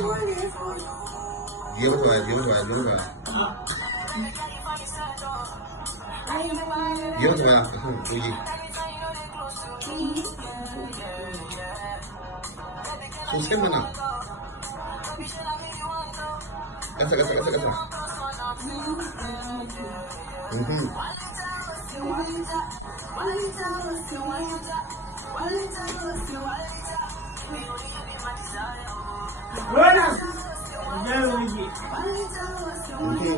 Dia betul, dia betul, dia betul. Dia betul, uji. Susah mana? Kasa. Buenas. Ya lo oye. Dia.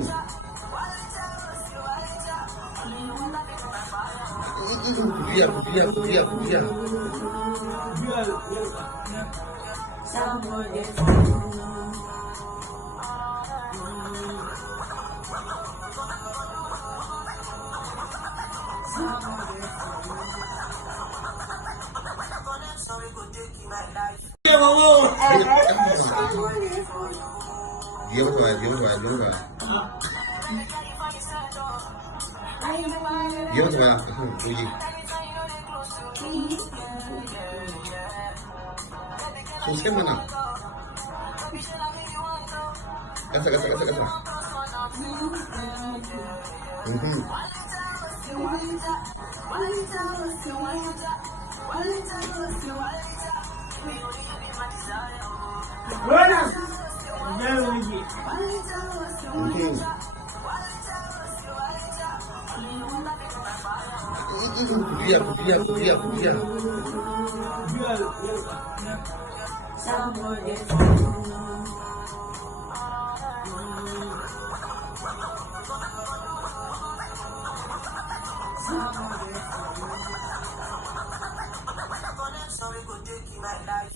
Ya vamos. Dia betul, dia betul. Dia betul, uji. Susah mana? Kasa. Buenas. Ya lo oye. Dia. Sorry, go take my life.